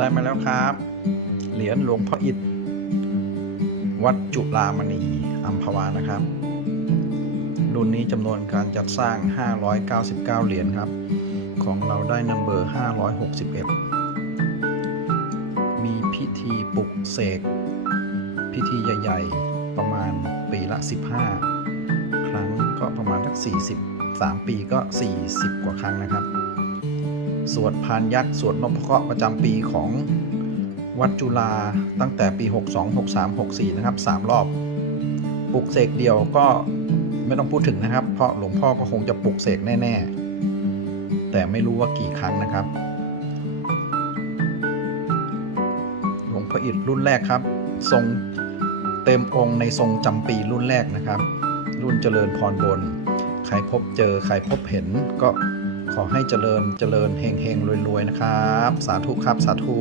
ได้มาแล้วครับ เหรียญหลวงพ่ออิฐวัดจุฬามณีอัมพวานะครับ รุ่นนี้จำนวนการจัดสร้าง 599 เหรียญครับ ของเราได้นัมเบอร์ 561 มีพิธีปลุกเสก พิธีใหญ่ ๆ ประมาณปีละ 15 ครั้งก็ประมาณสัก 40 3 ปีก็ 40 กว่าครั้งนะครับ สวดพานยักษ์ สวดนพเคราะห์ประจำปีของวัดจุฬาตั้งแต่ปี 62 63 64 นะครับ 3 รอบ ปลุกเสกเดียวก็ไม่ต้องพูดถึงนะครับ เพราะหลวงพ่อก็คงจะปลุกเสกแน่ ๆ แต่ไม่รู้ว่ากี่ครั้งนะครับ หลวงพ่ออิฐรุ่นแรกครับ ทรงเต็มองค์ในทรงจำปีรุ่นแรกนะครับ รุ่นเจริญพรบน ใครพบเจอ ใครพบเห็นก็ ขอให้เจริญเจริญเฮงเฮงรวยๆนะครับ สาธุครับ สาธุ